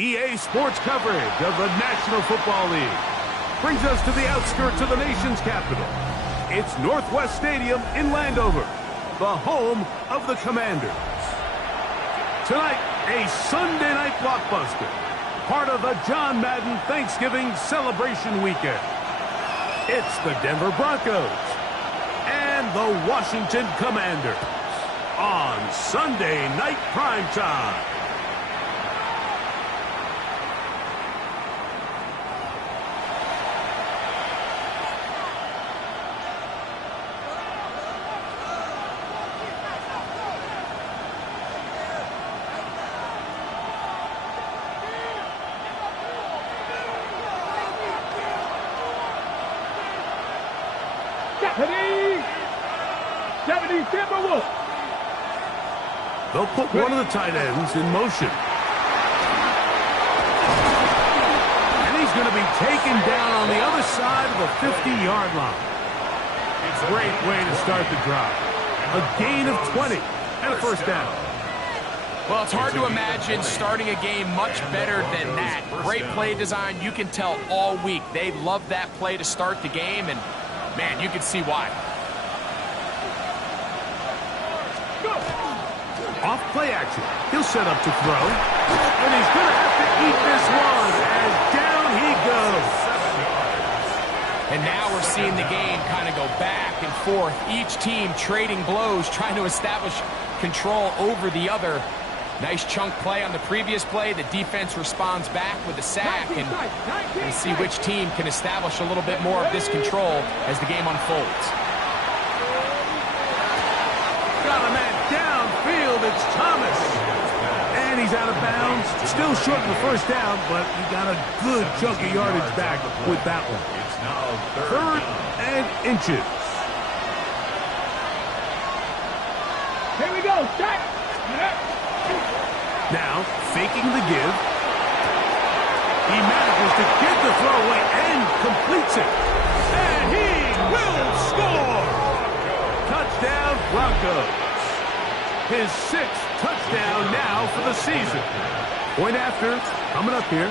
EA Sports coverage of the National Football League brings us to the outskirts of the nation's capital. It's Northwest Stadium in Landover, the home of the Commanders. Tonight, a Sunday night blockbuster, part of the John Madden Thanksgiving celebration weekend. It's the Denver Broncos and the Washington Commanders on Sunday Night Primetime. They'll put one of the tight ends in motion. And he's going to be taken down on the other side of the 50-yard line. Great way to start the drive. A gain of 20 and a first down. Well, it's hard to imagine starting a game much better than that. Great play design. You can tell all week they love that play to start the game, and, man, you can see why. Off play action. He'll set up to throw. And he's going to have to eat this one as down he goes. And now we're seeing the game kind of go back and forth. Each team trading blows, trying to establish control over the other. Nice chunk play on the previous play. The defense responds back with a sack. And we'll see which team can establish a little bit more of this control as the game unfolds. Got a man downfield. It's Thomas. And he's out of bounds. Still short of the first down, but he got a good chunk of yardage back with that one. It's now third and inches. Here we go. Shot. Now, faking the give. He manages to get the throw away and completes it. And he will score! Touchdown, Broncos. His sixth touchdown now for the season. Point after, coming up here.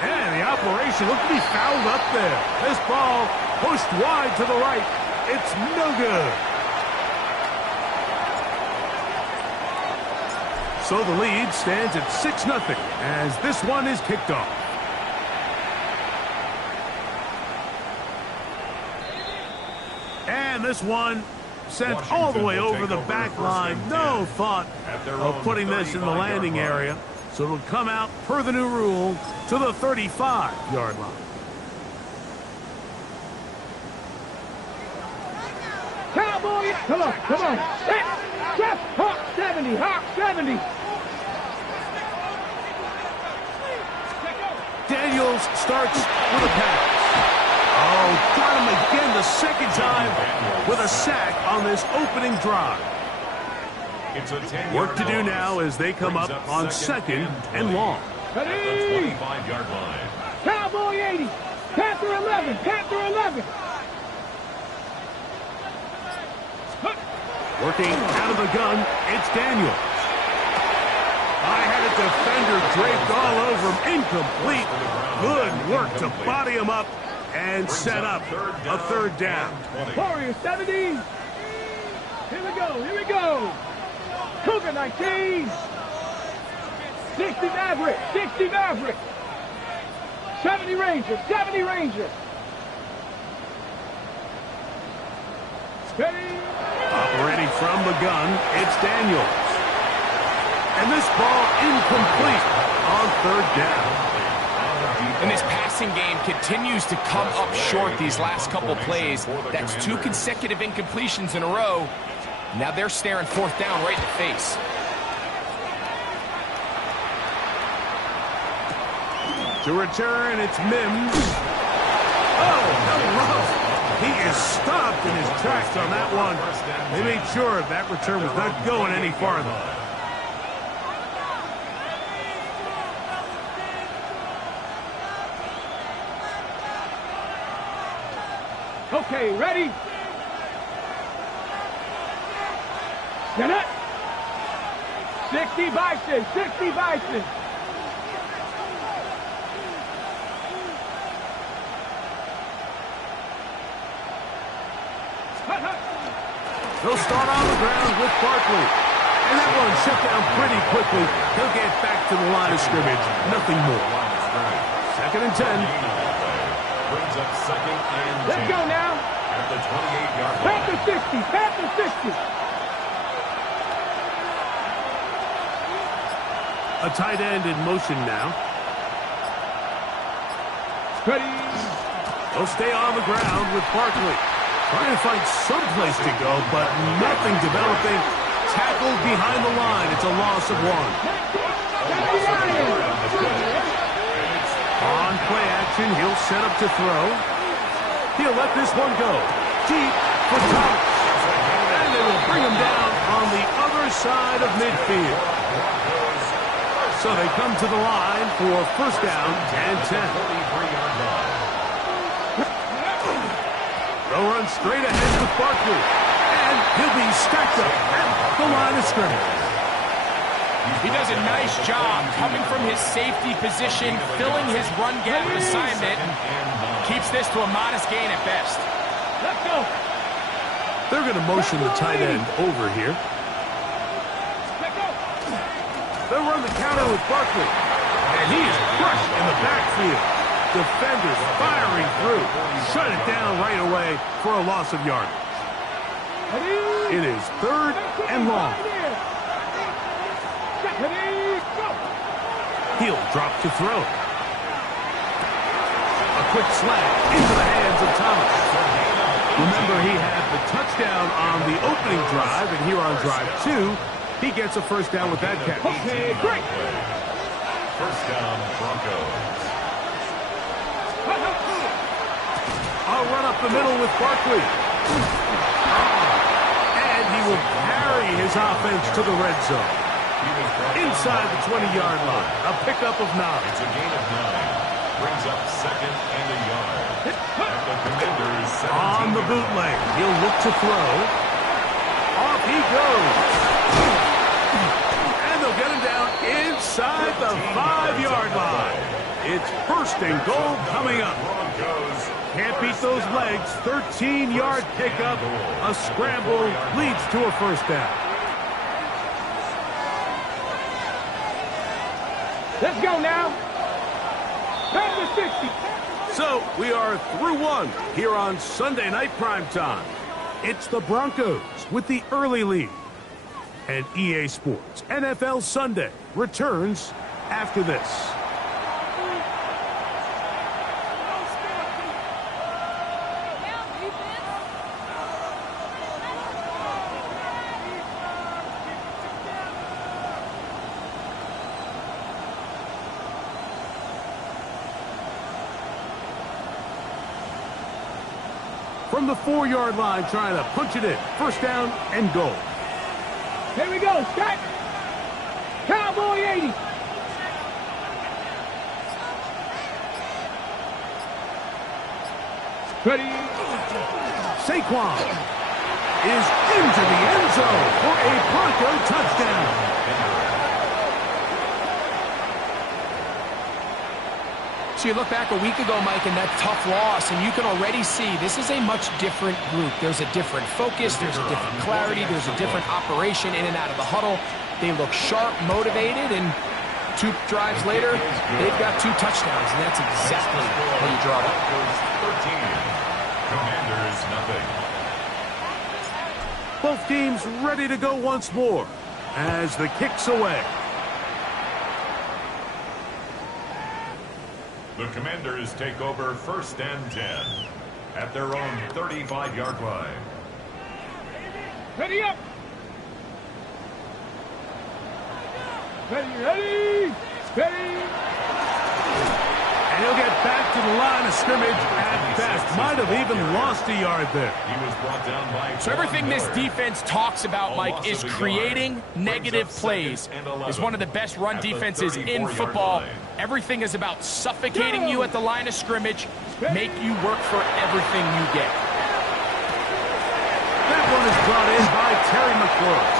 And the operation looked to be fouled up there. This ball pushed wide to the right. It's no good. So the lead stands at 6-0 as this one is kicked off. And this one sent all the way over the back line. No thought of putting this in the landing area. So it'll come out per the new rule to the 35-yard line. Cowboy, come on. Step, Hawk 70, Hawk 70. Daniels starts with a pass. Oh, got him again the second time with a sack on this opening drive. Work to do now as they come up on second and long. At the 25-yard line. Cowboy 80, Panther 11, Panther 11. Working out of the gun, it's Daniels. I had a defender draped all over him, incomplete. Good work to body him up and set up a third down. Warrior 70. Here we go. Cougar 19. 60 Maverick. 70 Ranger. Steady. Operating from the gun, it's Daniels. And this ball incomplete on third down. And this passing game continues to come up short these last couple plays. That's 2 consecutive incompletions in a row. Now they're staring fourth down right in the face. To return, it's Mims. Oh, hello. He is stopped in his tracks on that one. They made sure that return was not going any farther. Okay, ready? Get it. 60 Bison, 60 Bison. They'll start on the ground with Barkley. And that one shut down pretty quickly. He'll get back to the line of scrimmage. Nothing more. 2nd and 10. Brings up 2nd and 10. Let's go now. At the 28-yard line. Panther 60, Panther 60. A tight end in motion now. Ready. They'll stay on the ground with Barkley. Trying to find some place to go, but nothing developing. Tackled behind the line. It's a loss of 1. On play action, he'll set up to throw. He'll let this one go. Deep for Thomas. And they will bring him down on the other side of midfield. So they come to the line for 1st down and 10. They'll run straight ahead with Barkley. And he'll be stacked up at the line of scrimmage. He does a nice job coming from his safety position, filling his run gap assignment, and keeps this to a modest gain at best. Let's go. They're going to motion the tight end over here. Let's go. They'll run the counter with Barkley. And he is crushed in the backfield. Defenders firing through. Shut it down right away for a loss of yardage. It is 3rd and long. He'll drop to throw. A quick slant into the hands of Thomas. Remember, he had the touchdown on the opening drive, and here on drive 2, he gets a 1st down with that catch. Okay, great. 1st down, Broncos. I'll run up the middle with Barkley. And he will carry his offense to the red zone. Inside the 20-yard line. A pickup of 9. It's a gain of 9. Brings up 2nd and a yard. At the Commanders' 17. On the bootleg. He'll look to throw. Off he goes. And they'll get him down inside the 5-yard line. It's 1st and goal coming up. Can't beat those legs. 13-yard pickup. A scramble leads to a 1st down. Let's go now. Panther 60. So we are through 1 here on Sunday Night Primetime. It's the Broncos with the early lead. And EA Sports NFL Sunday returns after this. From the 4-yard line, trying to punch it in. 1st down and goal. Here we go, Scott. Cowboy 80. Ready. Saquon is into the end zone for a Bronco touchdown. So you look back a week ago, Mike, and that tough loss, and you can already see this is a much different group. There's a different focus, there's a different clarity, there's a different operation in and out of the huddle. They look sharp, motivated, and 2 drives later, they've got 2 touchdowns, and that's exactly how you draw it up. 13. Commanders, nothing. Both teams ready to go once more as the kick's away. The Commanders take over 1st and 10 at their own 35-yard line. Ready up. Ready. And he'll get back to the line of scrimmage at best. Might have even lost a yard there. He was brought down by So everything this defense talks about, Mike, is creating negative plays. Is one of the best run defenses in football. Everything is about suffocating you at the line of scrimmage, make you work for everything you get. That one is brought in by Terry McLaurin.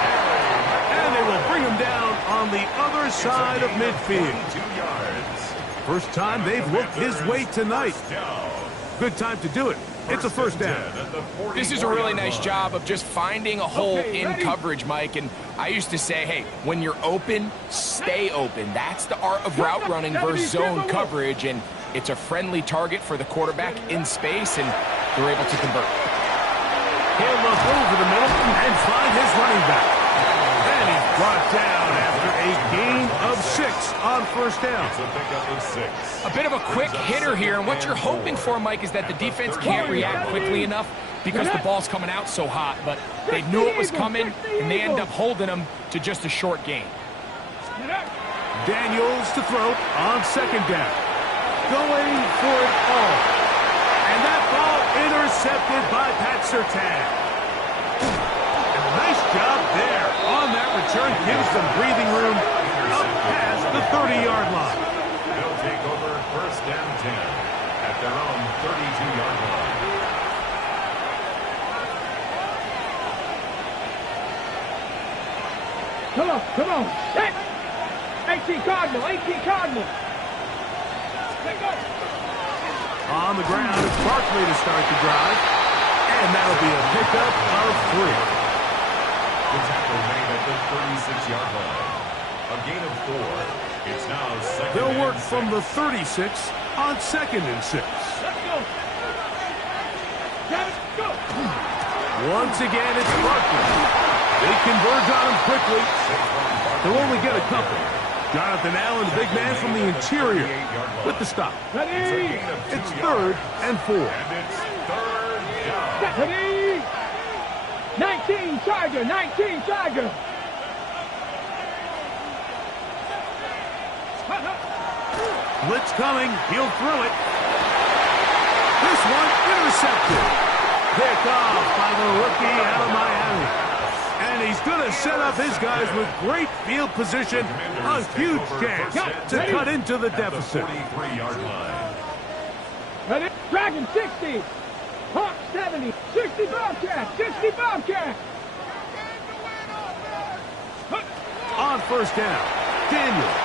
And they will bring him down the other side of midfield. 2 yards. First time they've looked his way tonight. Good time to do it. It's a first down. This is a really nice job of just finding a hole in coverage, Mike. And I used to say, hey, when you're open, stay open. That's the art of route running versus zone coverage. And it's a friendly target for the quarterback in space, and they're able to convert. He'll look over the middle and find his running back. And he's brought down after a gain of 6 on first down. It's a pickup of 6. A bit of a quick hitter here, and what you're hoping for, Mike, is that the defense can't react quickly enough because the ball's coming out so hot, but they knew it was coming, and they end up holding them to just a short gain. Daniels to throw on second down. Going for it all. And that ball intercepted by Pat Surtain. And a nice job there on that return. Gives them breathing room up past the 30-yard line. They'll take over first and 10 at their own 32-yard line. Come on. Set. 18 Cardinal. On the ground, it's Barkley to start the drive. And that'll be a pickup of 3. The tackle made at the 36-yard line. A gain of 4. It's now second. They'll work and from the 6. 36 on second and 6. Let's go. Travis, go. Once again, it's Barkley. They converge on him quickly. They'll only get a couple. Jonathan Allen, big man from the interior, with the stop. Ready. It's 3rd and 4. And it's 3rd down. Ready. 19 Charger. Blitz coming. He'll throw it. This one intercepted. Pick off by the rookie out of Miami. And he's going to set up his guys with great field position. A huge chance to cut into the deficit. 43-yard line. Ready. Dragon 60. Hawk 70. 60 Bobcat. On first down, Daniels.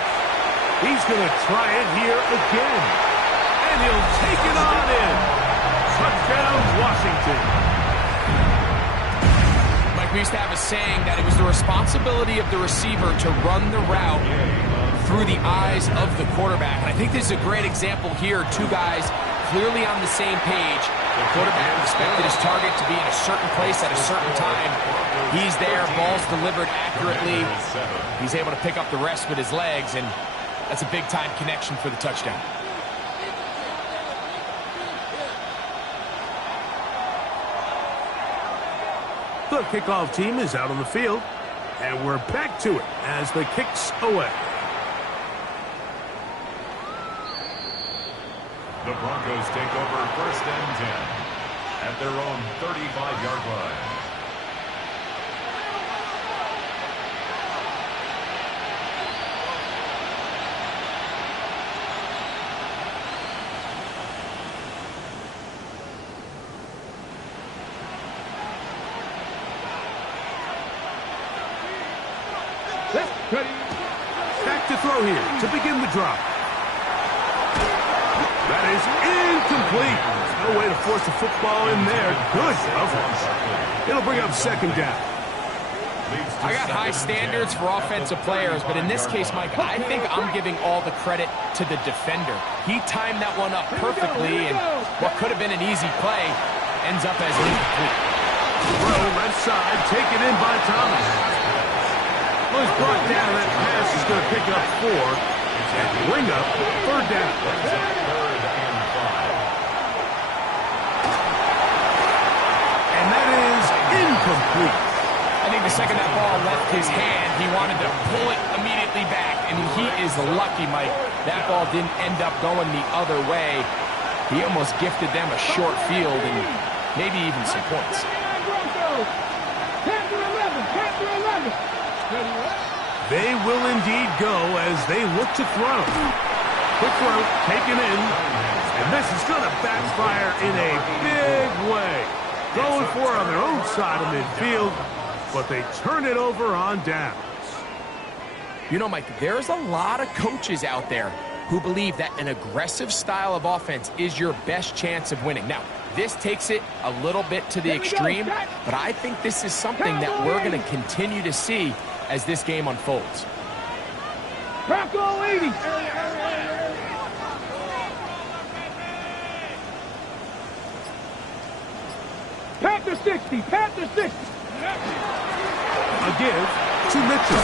He's going to try it here again. And he'll take it on in. Touchdown, Washington. We used to have a saying that it was the responsibility of the receiver to run the route through the eyes of the quarterback. And I think this is a great example here. 2 guys clearly on the same page. The quarterback expected his target to be in a certain place at a certain time. He's there, ball's delivered accurately. He's able to pick up the rest with his legs, and that's a big-time connection for the touchdown. The kickoff team is out on the field, and we're back to it as the kick's away. The Broncos take over first and 10 at their own 35-yard line. Back to throw here to begin the drop. That is incomplete. There's no way to force the football in there. Good coverage. It'll bring up second down. I got high standards for offensive players, but in this case, Mike, I think I'm giving all the credit to the defender. He timed that one up perfectly, and what could have been an easy play ends up as incomplete. Throw left side, taken in by Thomas. Well, he's brought down. That pass is going to pick up 4 and bring up 3rd down. And that is incomplete. I think the second that ball left his hand, he wanted to pull it immediately back, and he is lucky, Mike. That ball didn't end up going the other way. He almost gifted them a short field and maybe even some points. They will indeed go as they look to throw. Quick throw, taken in, and this is going to backfire in a big way. Going for it on their own side of midfield, but they turn it over on downs. You know, Mike, there's a lot of coaches out there who believe that an aggressive style of offense is your best chance of winning. Now, this takes it a little bit to the extreme, but I think this is something that we're going to continue to see as this game unfolds. Bronco 80. Panther 60. Panther 60. A give to Mitchell.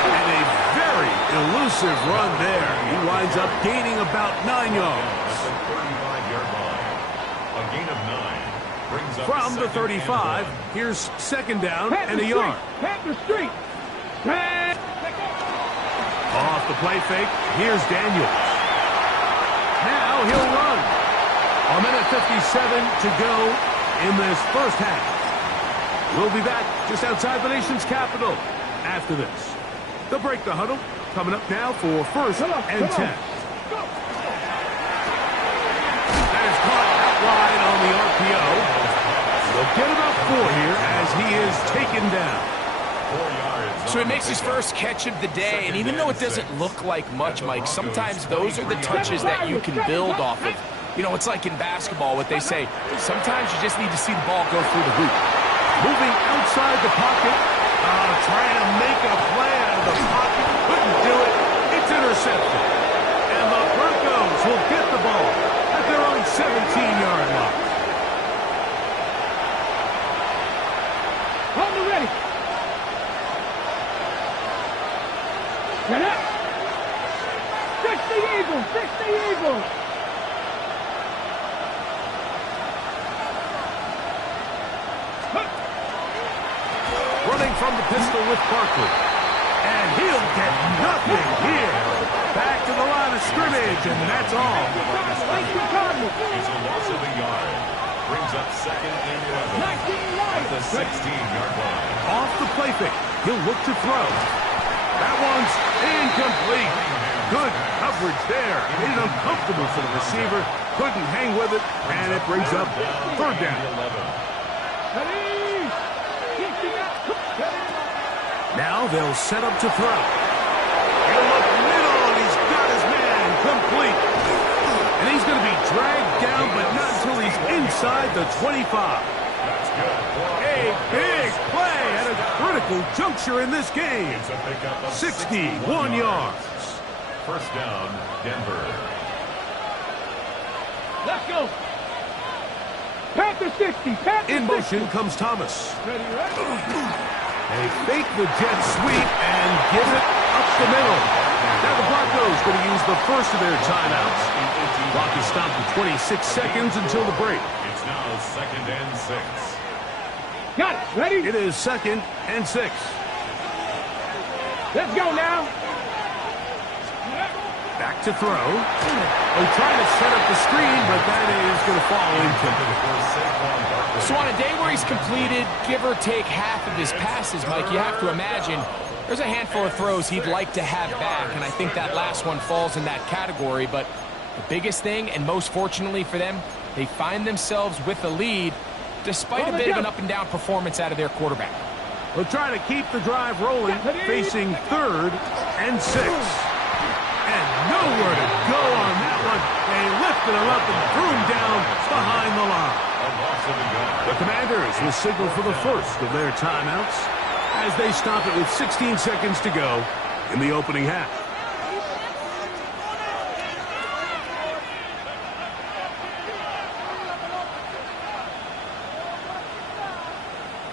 And a very elusive run there. He winds up gaining about 9 yards. At the 35-yard line. A gain of 9 brings up From the second 35, and 1. here's second down Panther and a Street. yard. Panther Street. Off the play fake, here's Daniels. Now he'll run. A minute 57 to go in this first half. We'll be back just outside the nation's capital after this. They'll break the huddle. Coming up now for first and 10. That is caught out wide on the RPO. They'll get about 4 here as he is taken down. 4 yards. So he makes his first catch of the day, and even though it doesn't look like much, Mike, sometimes those are the touches that you can build off of. You know, it's like in basketball, what they say, sometimes you just need to see the ball go through the hoop. Moving outside the pocket. Trying to make a play out of the pocket. Couldn't do it. It's intercepted. And the Broncos will get the ball at their own 17-yard line. On the ready. Get up. 60 Eagles. 60 Eagles. Running from the pistol with Barkley. And he'll get nothing here. Back to the line of scrimmage, and that's all. It's a loss of a yard. Brings up second and 11. 19 At the 16-yard line. Off the play fake. He'll look to throw. That one's incomplete. Good coverage there. Made it uncomfortable for the receiver. Couldn't hang with it, and it brings up third down. Now they'll set up to throw. He'll look middle, and he's got his man complete. And he's going to be dragged down, but not until he's inside the 25. That's good. A big play at a critical juncture in this game. It's a pickup of 61 yards. First down, Denver. Let's go. Panther 60. Panther In 60. motion comes Thomas. Ready, ready. They fake the jet sweep and give it up the middle. Now the Broncos going to use the first of their timeouts. Clock is stopped at 26 seconds until the break. It's now second and 6. Got it. Ready? It is second and 6. Let's go now. Back to throw. They're trying to set up the screen, but that is going to fall incomplete. So on a day where he's completed, give or take half of his passes, Mike, you have to imagine there's a handful of throws he'd like to have back, and I think that last one falls in that category. But the biggest thing, and most fortunately for them, they find themselves with the lead despite a bit of an up-and-down performance out of their quarterback. We'll try to keep the drive rolling, facing third and 6. And nowhere to go on that one. They lifted him up and threw him down behind the line. The Commanders will signal for the first of their timeouts as they stop it with 16 seconds to go in the opening half.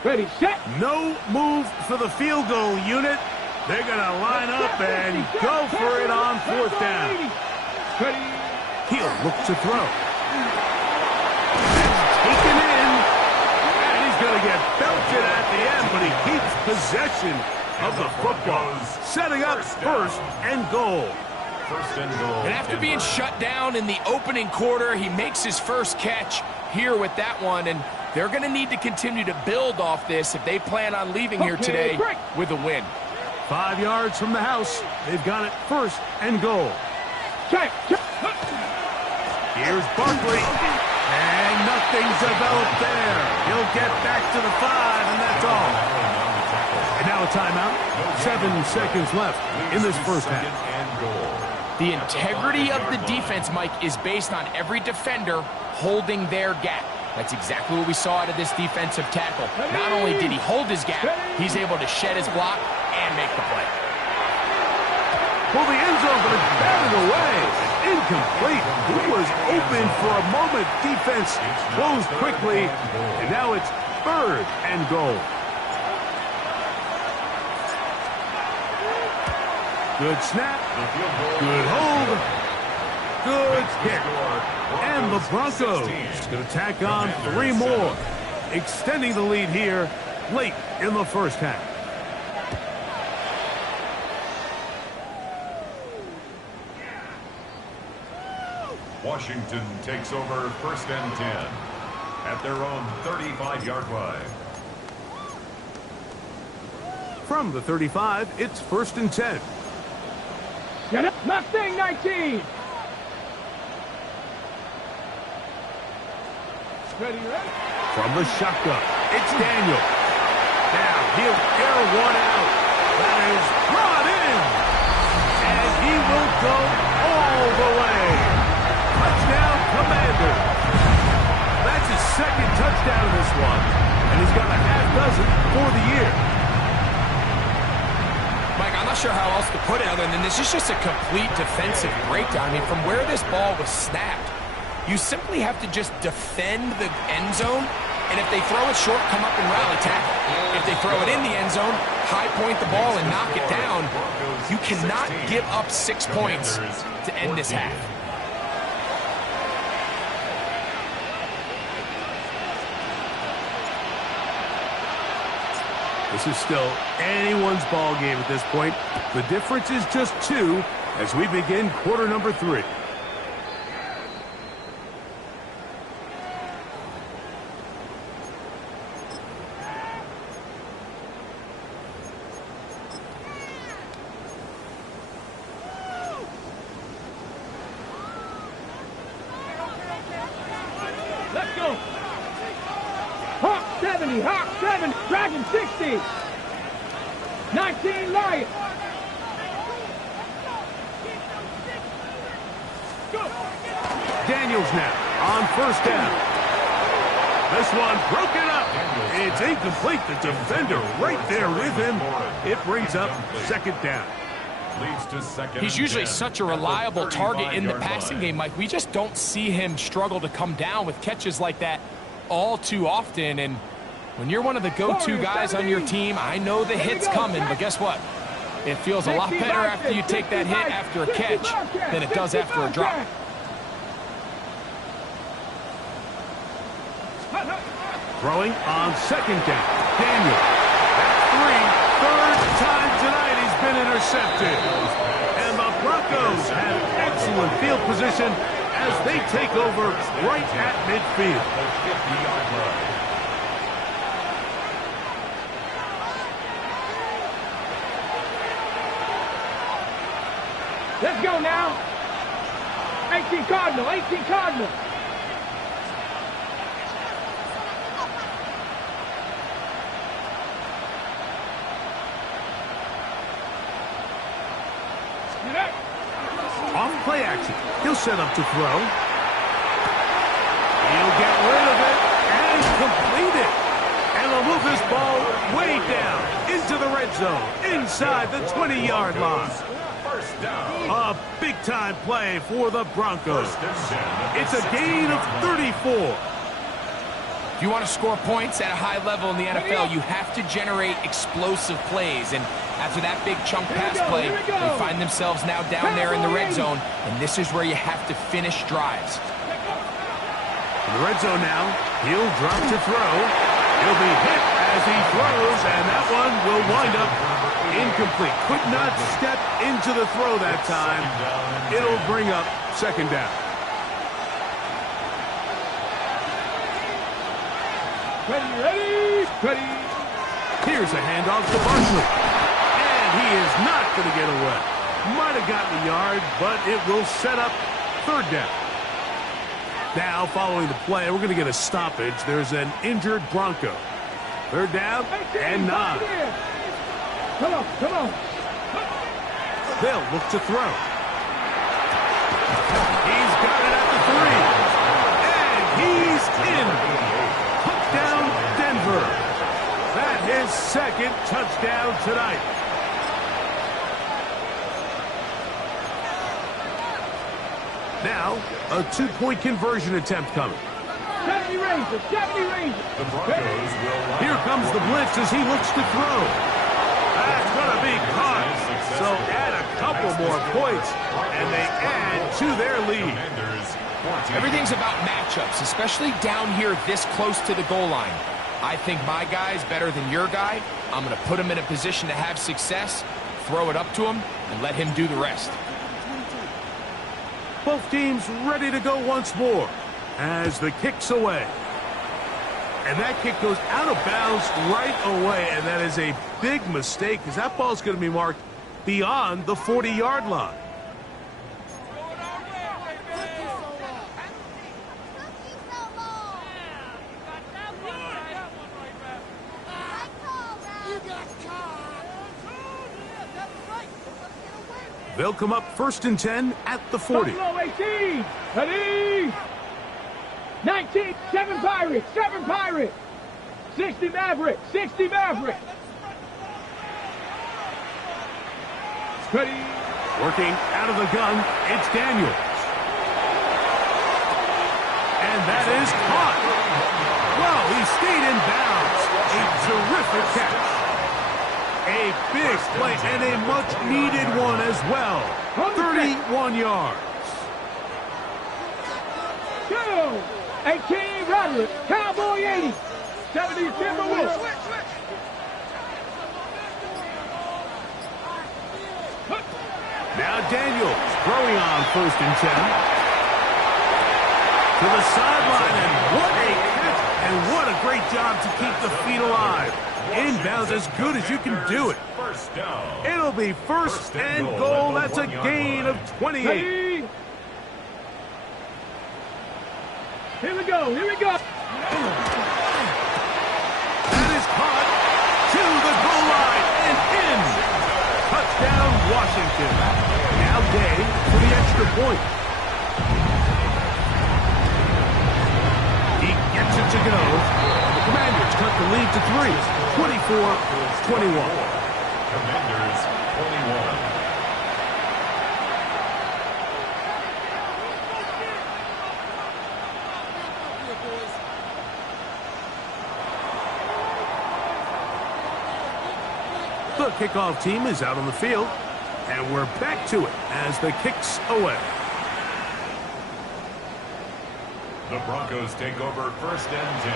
Ready, set. No move for the field goal unit. They're going to line up and go for it on fourth down. Ready. He'll look to throw. Taken in. And he's going to get belted at the end, but he keeps possession of the football. Setting up first and goal. First and goal. And after being shut down in the opening quarter, he makes his first catch here with that one, and they're going to need to continue to build off this if they plan on leaving here today with a win. 5 yards from the house. They've got it first and goal. Check. Here's Barkley. And nothing's developed there. He'll get back to the 5, and that's all. And now a timeout. 7 seconds left in this first half. The integrity of the defense, Mike, is based on every defender holding their gap. That's exactly what we saw out of this defensive tackle. Not only did he hold his gap, he's able to shed his block and make the play. Well, the end zone, but it's batted away. Incomplete. He was open for a moment. Defense closed quickly, and now it's 3rd and goal. Good snap. Good hold. Good kick. And the Broncos going to tack on 3 more, extending the lead here late in the first half. Washington takes over 1st and 10 at their own 35-yard line. From the 35, it's 1st and 10. Get up, Mustang 19. Ready, ready. From the shotgun, it's Daniel. Now he'll air one out. That is brought in. And he will go all the way. Touchdown, Commander. That's his 2nd touchdown in this one. And he's got a half dozen for the year. Mike, I'm not sure how else to put it other than this is just a complete defensive breakdown. I mean, from where this ball was snapped, you simply have to just defend the end zone, and if they throw it short, come up and rally tackle. If they throw it in the end zone, high point the ball and knock it down. You cannot give up 6 points to end this half. This is still anyone's ball game at this point. The difference is just 2 as we begin quarter number 3. Let's go. Hawk 70, Hawk 7, Dragon 60. 19 Lion. Go. Daniels now on 1st down. This one broken up. It's incomplete. The defender right there with him. It brings up 2nd down. He's usually such a reliable target in the passing game, Mike. We just don't see him struggle to come down with catches like that all too often. And when you're one of the go-to guys on your team, I know the hit's coming, but guess what? It feels a lot better after you take that hit after a catch than it does after a drop. Throwing on 2nd down. Daniel. That's 3rd time tonight he's been intercepted. And the Broncos have excellent field position as they take over right at midfield. Let's go now. 18 Cardinal, 18 Cardinal. Off play action. He'll set up to throw. He'll get rid of it and complete it. And they'll move this ball way down into the red zone, inside the 20-yard line. A big-time play for the Broncos. It's a gain of 34. If you want to score points at a high level in the NFL, you have to generate explosive plays. And after that big chunk pass play, they find themselves now down there in the red zone. And this is where you have to finish drives. In the red zone now, he'll drop to throw. He'll be hit as he throws, and that one will wind up incomplete. Could not step into the throw that time. It'll bring up 2nd down. Ready. Here's a handoff to Barkley. And he is not going to get away. Might have gotten a yard, but it will set up 3rd down. Now, following the play, we're going to get a stoppage. There's an injured Bronco. 3rd down and 9. Come on. They'll look to throw. He's got it at the 3. And he's in. Touchdown, Denver. That his second touchdown tonight. Now, a 2-point conversion attempt coming. 70 Rangers. The Broncos will line Here comes the blitz as he looks to throw. That's going to be caught. So add a couple more points, and they add to their lead. Commanders 14. Everything's about matchups, especially down here this close to the goal line. I think my guy's better than your guy. I'm going to put him in a position to have success, throw it up to him, and let him do the rest. Both teams ready to go once more as the kick's away. And that kick goes out of bounds right away, and that is a big mistake because that ball's going to be marked beyond the 40-yard line. They'll come up 1st and 10 at the 40. Buffalo 18. Ready. 19. 7 Pirates. 7 Pirates. 60 Mavericks. 60 Mavericks. Ready. Working out of the gun, it's Daniels. And that is caught. Well, he stayed in bounds. A terrific catch. A big play and a much-needed one as well. 31 yards. 2. 18 Roderick. Cowboy 80. 70 Timberwolves. Now Daniels throwing on 1st and 10. To the sideline, and what a catch, and what a great job to keep the feet alive. Inbounds as good as you can do it. First down. It'll be first and goal. That's a gain of 28. Ready. Here we go. That is caught to the goal line and in. Touchdown, Washington. Now Day for the extra point. He gets it to go. The Commanders cut the lead to 3. 24-21. Commanders 21. The kickoff team is out on the field, and we're back to it as the kick's away. The Broncos take over 1st and 10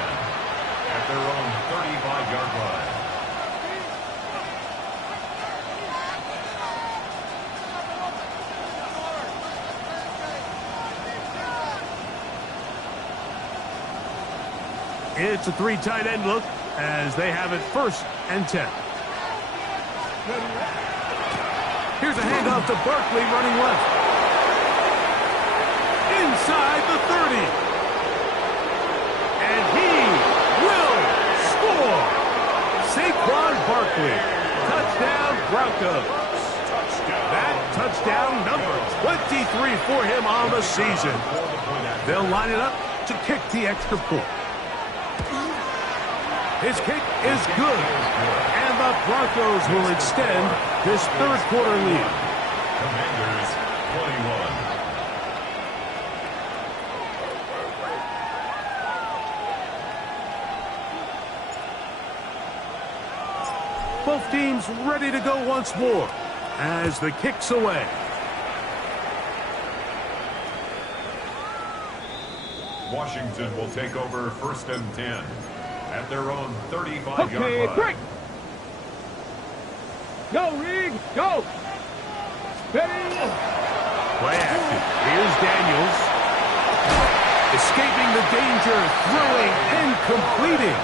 at their own 35-yard line. It's a 3 tight end look as they have it 1st and 10. Here's a handoff to Barkley running left. Inside the 30. And he will score. Saquon Barkley. Touchdown Broncos. That touchdown number 23 for him on the season. They'll line it up to kick the extra point. His kick is good, and the Broncos will extend this 3rd quarter lead. Commanders 21. Both teams ready to go once more as the kick's away. Washington will take over 1st and 10 at their own 35-yard Okay, line. break. Go, Rig. Go. Ready. Play action. Here's Daniels. Escaping the danger, throwing and completing.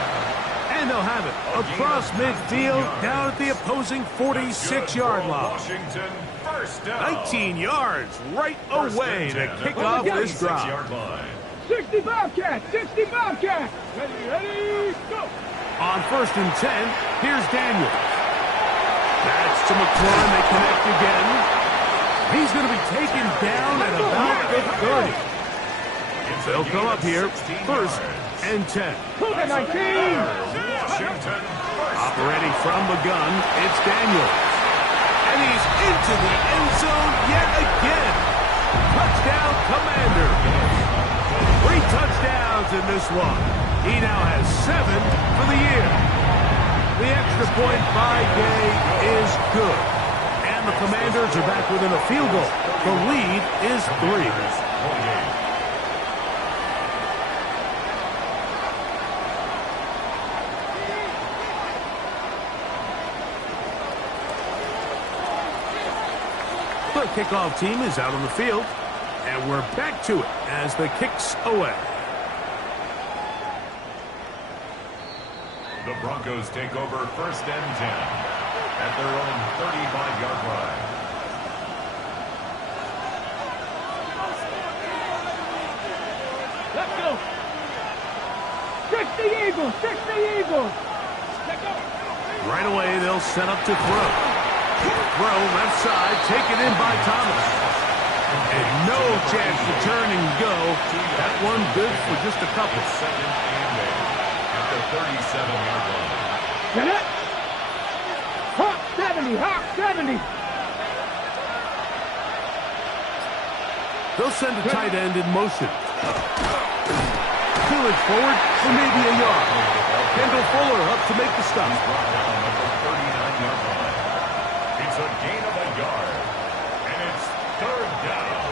And they'll have it across midfield down at the opposing 46-yard line. Washington, first down. 19 yards right First away and to 10 kick at off the this drive. 46-yard line. 60 Bobcat. 60 Bobcat. Ready, go. On 1st and 10, here's Daniels. That to McLaurin. They connect again. He's going to be taken down at about the 30. They'll come up here, 1st and 10. Operating from the gun, it's Daniels. And he's into the end zone yet again. Touchdown, Commander. 3 touchdowns in this one. He now has 7 for the year. The extra point by Gay is good. And the Commanders are back within a field goal. The lead is 3. The kickoff team is out on the field, and we're back to it as the kick's away. The Broncos take over 1st and 10 at their own 35-yard line. Let's go. 60 Eagles, 60 Eagles. Let's go. Right away, they'll set up to throw. Throw left side, taken in by Thomas. And no chance to turn and go. That one good for just a couple. 2nd and 8 at the 37-yard line. Get it. Hawk 70, Hawk 70. They'll send a tight end in motion. Tillage forward for maybe a yard. Kendall Fuller up to make the stop. Brought down at the 39-yard line. It's a gain of a yard, and it's 3rd down.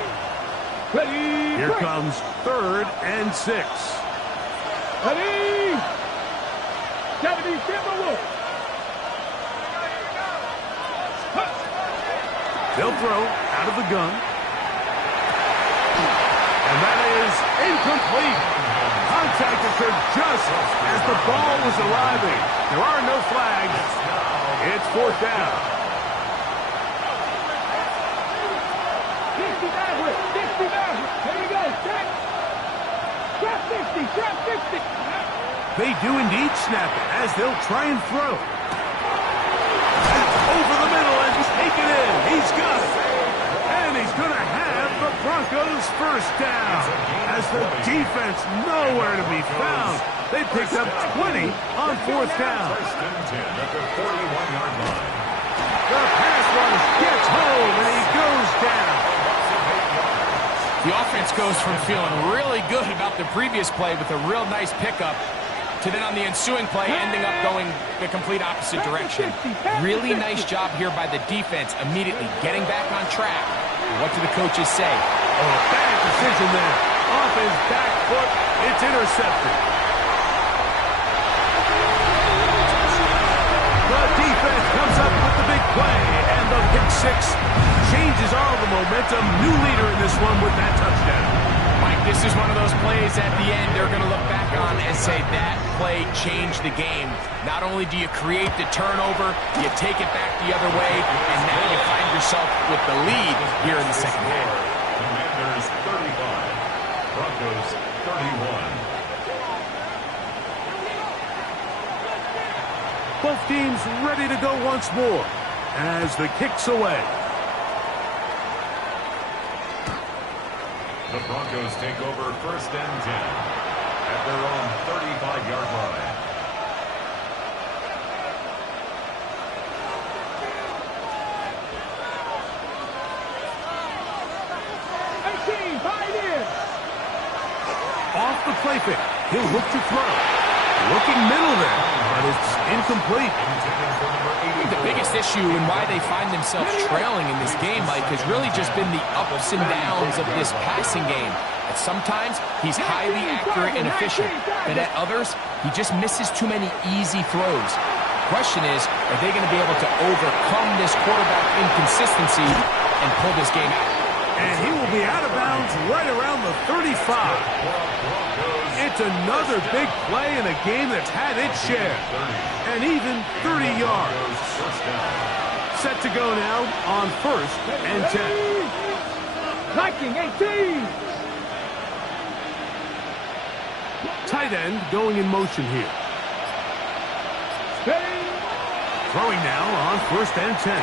Ready. Here comes 3rd and 6. Ready. 70 Timberwolves. They'll throw out of the gun. And that is incomplete. Contact occurred just as the ball was arriving. There are no flags. It's 4th down. 60 Maverick. 60 Maverick. Here we go. Check. Trap 60. Trap 60. They do indeed snap it as they'll try and throw. That's over the middle and take it in. He's got it. And he's going to have the Broncos 1st down as the defense nowhere to be found. They picked up 20 on 4th down. 1st and 10 at the 41-yard line. The pass rush gets home and he goes down. The offense goes from feeling really good about the previous play with a real nice pickup to then on the ensuing play ending up going the complete opposite direction. Really nice job here by the defense immediately getting back on track. What do the coaches say? Oh, bad decision there. Off his back foot, it's intercepted. The defense comes up with the big play, and the pick 6 changes all the momentum. New leader in this one with that touchdown. Mike, this is one of those plays at the end they're going to look back on and say that play changed the game. Not only do you create the turnover, you take it back the other way, and now you find yourself with the lead here in the second half. Commanders 35, Broncos 31. Both teams ready to go once more as the kick's away. The Broncos take over 1st and 10 at their own 35-yard line. Off the play fake. He'll look to throw. Looking middle there, but it's incomplete. I think the biggest issue and why they find themselves trailing in this game, Mike, has really just been the ups and downs of this passing game. At sometimes, he's highly accurate and efficient, but at others, he just misses too many easy throws. The question is, are they going to be able to overcome this quarterback inconsistency and pull this game out? And he will be out of bounds right around the 35. It's another big play in a game that's had its share. And even 30 yards. Set to go now on 1st and 10. Viking 18. Tight end going in motion here. Throwing now on 1st and 10.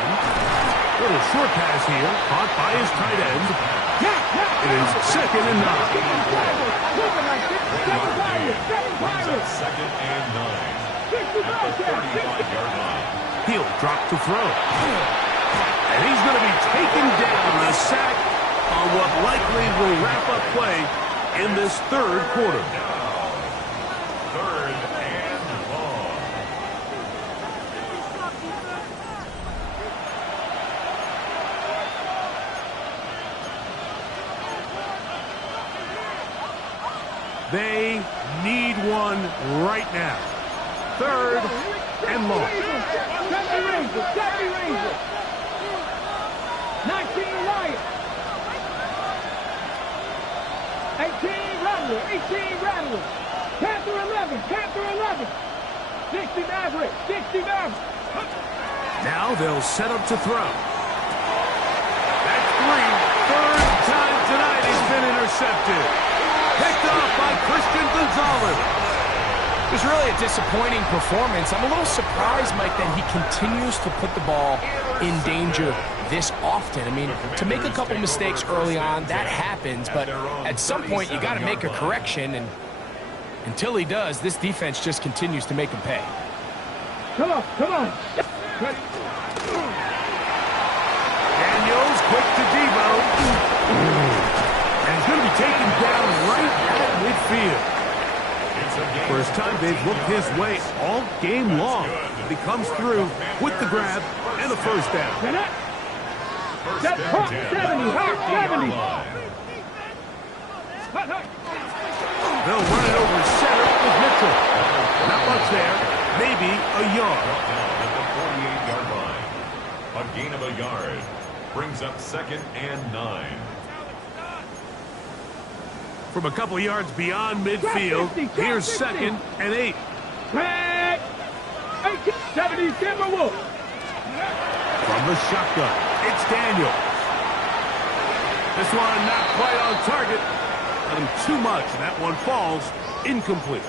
Little short pass here, caught by his tight end. It is 2nd and 9. Brings up 2nd and 9 at the 35-yard line. He'll drop to throw. And he's going to be taken down, a sack on what likely will wrap up play in this 3rd quarter. 3rd and long. They need one right now. 3rd and long. 19 Lions. 18 Rattler. 18 Rattler. Panther 11. Panther 11. 60 Maverick. 60 Maverick. Now they'll set up to throw. That's 3. 3rd time tonight he's been intercepted. Picked off by Christian Gonzalez. It was really a disappointing performance. I'm a little surprised, Mike, that he continues to put the ball in danger this often. I mean, to make a couple mistakes early on, that happens, but at some point you got to make a correction, and until he does, this defense just continues to make him pay. Come on, come on. Daniels quick to Debo. And he's going to be taken down right at midfield. First time they've looked his way all game long. He comes through with the grab and the 1st down. That's Hawk 70. Hawk 70. They'll run it over center with Mitchell. Not much there. Maybe a yard. At the 48-yard line. A gain of a yard. Brings up 2nd and 9. From a couple yards beyond midfield, here's 2nd and 8. 70 Timberwolves. From the shotgun, it's Daniel. This one not quite on target. Got him too much. That one falls incomplete.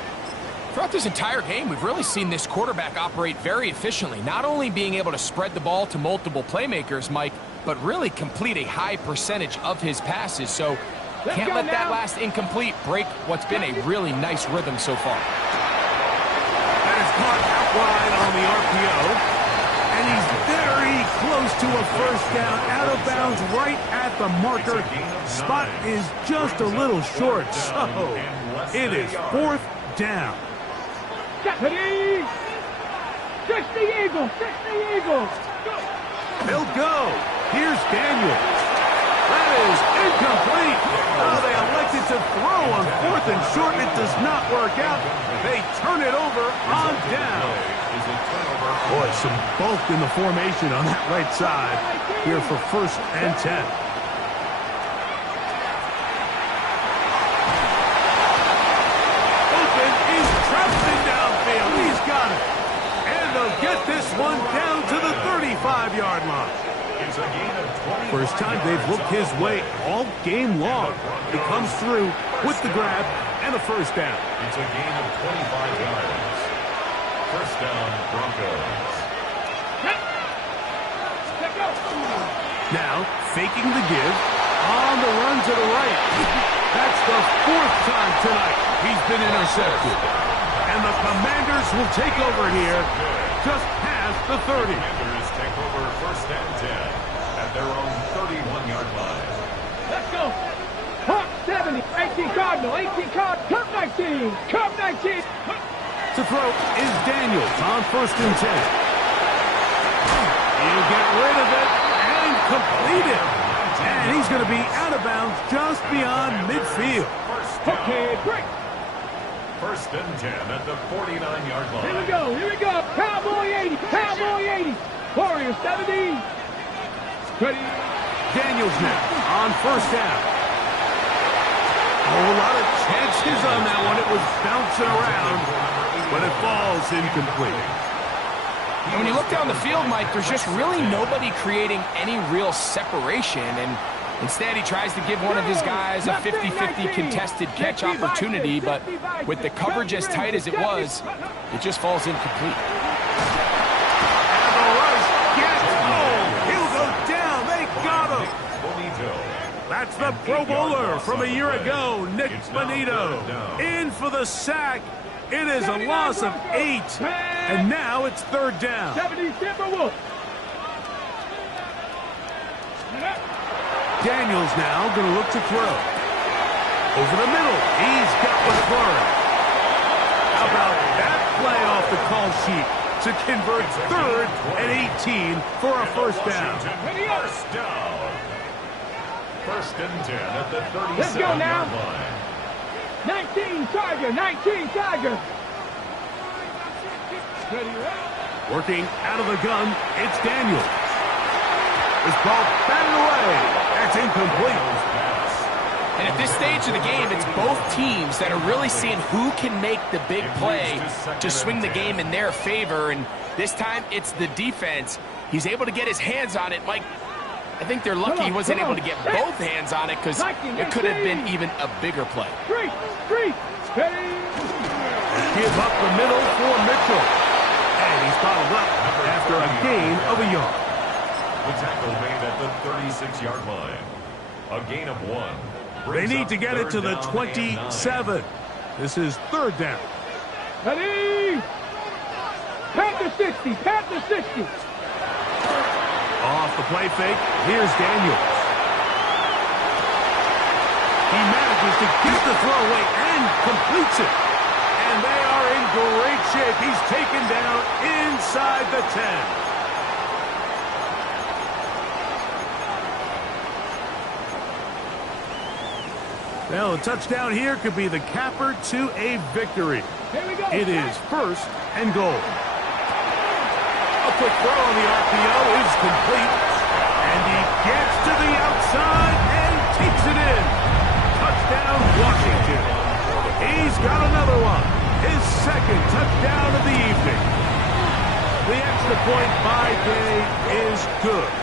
Throughout this entire game, we've really seen this quarterback operate very efficiently, not only being able to spread the ball to multiple playmakers, Mike, but really complete a high percentage of his passes. So can't let that last incomplete break what's been a really nice rhythm so far. That is caught out wide on the RPO. And he's very close to a 1st down, out of bounds right at the marker. Spot is just a little short, so it is 4th down. 60 Eagles, 60 Eagles. They'll go. Here's Daniels. That is incomplete. Oh, they elected to throw on 4th and short. It does not work out. They turn it over on down. Boy, some bulk in the formation on that right side here for 1st and 10. Open is Troutman downfield. He's got it. And they'll get this one down to the 35-yard line. First time they've looked his way all game long. He comes through with the grab and a 1st down. It's a gain of 25 yards. 1st down, Broncos. Now, faking the give, on the run to the right. That's the 4th time tonight he's been intercepted. And the Commanders will take over here just past the 30. Commanders take over 1st and 10 at their own 31-yard line. Let's go. Hawk 70, 18 Cardinal, 18 Cardinal, Cup 19, Cup 19. To throw is Daniels on 1st and 10. He'll get rid of it and complete it. And he's going to be out of bounds just beyond midfield. Okay, break. 1st and 10 at the 49-yard line. Here we go, here we go. Cowboy 80, Cowboy 80. Warrior 70. Ready. Daniels now on 1st down. A whole lot of chances on that one. It was bouncing around, but it falls incomplete. And when you look down the field, Mike, there's just really nobody creating any real separation. And instead, he tries to give one of his guys a 50-50 contested catch opportunity. But with the coverage as tight as it was, it just falls incomplete. And the Pro Bowler from a year play. ago, Nick It's now Bonito, 3rd down. in for the sack. It is a loss of 8, and now it's 3rd down. 70 Timberwolves. Daniels now going to look to throw. Over the middle, he's got McLaurin. How about that play off the call sheet to convert 3rd and 18 for a first down. First down. 1st and 10 at the Let's go now. 37-yard line. 19 Tiger, 19 Tiger. Working out of the gun, it's Daniels. This ball batted away. That's incomplete. And at this stage of the game, it's both teams that are really seeing who can make the big play to swing the game in their favor. And this time, it's the defense. He's able to get his hands on it. Mike, I think they're lucky he wasn't able to get both hands on it because it could have been even a bigger play. Three, steady. Give up the middle for Mitchell. And he's bottled up after a gain of a yard. The tackle made at the 36-yard line. A gain of 1. They need to get it to the 27. This is 3rd down. Ready. Panther 60, Panther 60. Off the play fake, here's Daniels. He manages to get the throw away and completes it. And they are in great shape. He's taken down inside the 10. Well, a touchdown here could be the capper to a victory. Here we go. It is 1st and goal. A quick throw on the RPO is complete. And he gets to the outside and takes it in. Touchdown, Washington. He's got another one. His 2nd touchdown of the evening. The extra point by Day is good.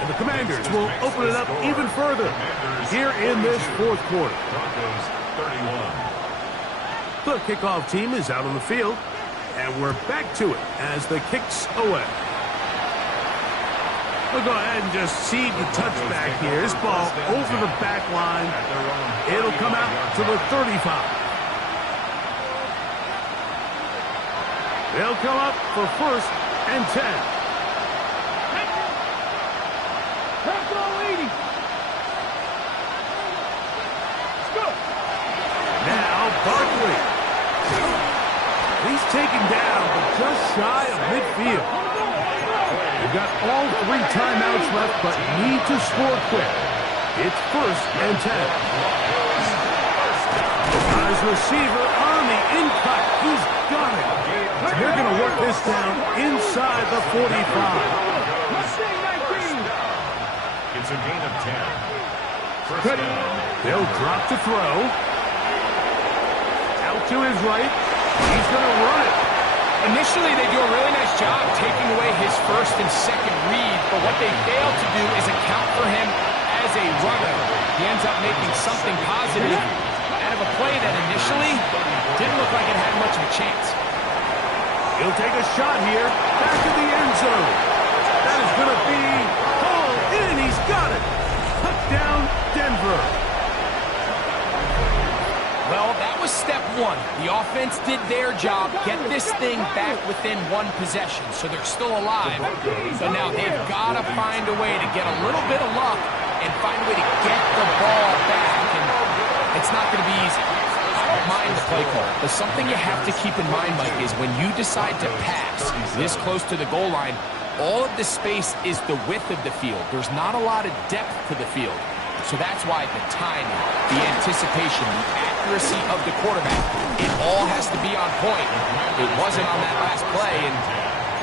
And the Commanders will open it up even further here in this 4th quarter. Broncos 31. The kickoff team is out on the field, and we're back to it as the kick's away. We'll go ahead and just seed the touchback here. This ball over the back line. It'll come out to the 35. They'll come up for 1st and 10. Barkley. He's taken down, but just shy of midfield. They've got all 3 timeouts left, but need to score quick. It's 1st and 10. Guy's receiver on the in-cut. He's got it. They're going to work this down inside the 45. It's a gain of 10. First down. They'll drop to throw. To his right, he's going to run it. Initially, they do a really nice job taking away his 1st and 2nd read, but what they fail to do is account for him as a runner. He ends up making something positive out of a play that initially didn't look like it had much of a chance. He'll take a shot here, back to the end zone. That is going to be hauled in. He's got it. Touchdown, Denver. Well, that was step 1. The offense did their job, get this thing back within 1 possession, so they're still alive. But now they've got to find a way to get a little bit of luck and find a way to get the ball back. And it's not going to be easy. I don't mind the play call, but something you have to keep in mind, Mike, is when you decide to pass this close to the goal line, all of the space is the width of the field. There's not a lot of depth to the field. So that's why the timing, the anticipation, the accuracy of the quarterback, it all has to be on point. It wasn't on that last play, and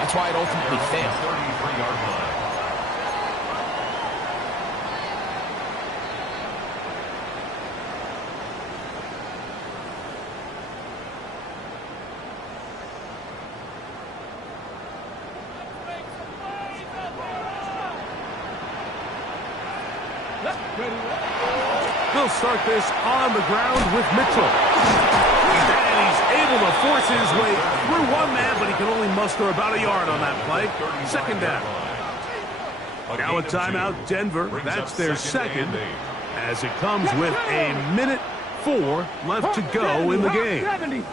that's why it ultimately failed. 33-yard line. They'll start this on the ground with Mitchell. And he's able to force his way through 1 man, but he can only muster about a yard on that play. 2nd down. Now a timeout, Denver. That's their 2nd. as it comes with a minute 4 left to go in the game. 70.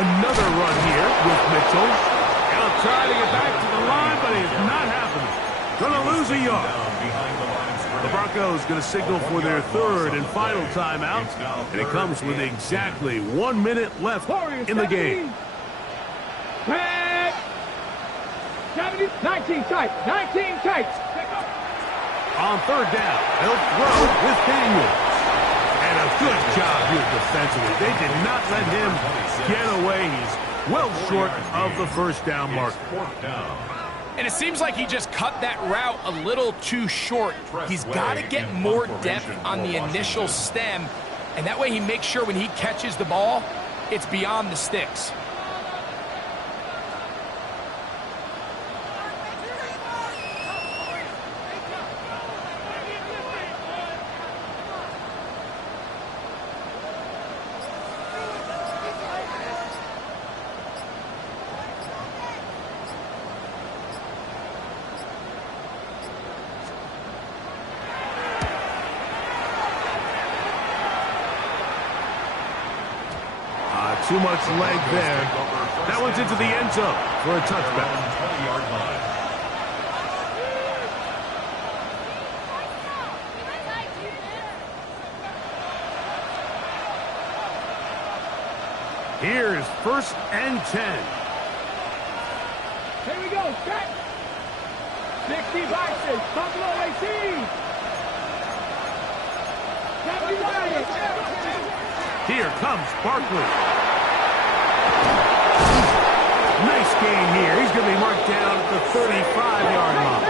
Another run here with Mitchell. He'll try to get back to the line, but it's not happening. Going to lose a yard. The Broncos going to signal for their third and final timeout, and it comes with exactly 1 minute left in the game. 70, 19 tight, 19 tight. On third down, they'll throw with Daniels. And a good job here defensively. They did not let him get away. He's well short of the first down marker. And it seems like he just cut that route a little too short. He's got to get more depth on the initial stem, and that way he makes sure when he catches the ball, it's beyond the sticks. Too much leg there. That one's into the end zone for a touchback. 20-yard line. Here's 1st and 10. Here we go, set. 60 Vices, Buffalo AC. 79. Here comes Barkley. Nice gain here. He's going to be marked down at the 35-yard line.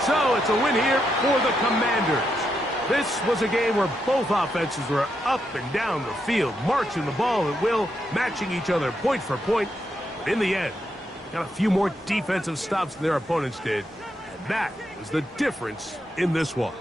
So it's a win here for the Commanders. This was a game where both offenses were up and down the field, marching the ball at will, matching each other point for point. But in the end, got a few more defensive stops than their opponents did. And that was the difference in this one.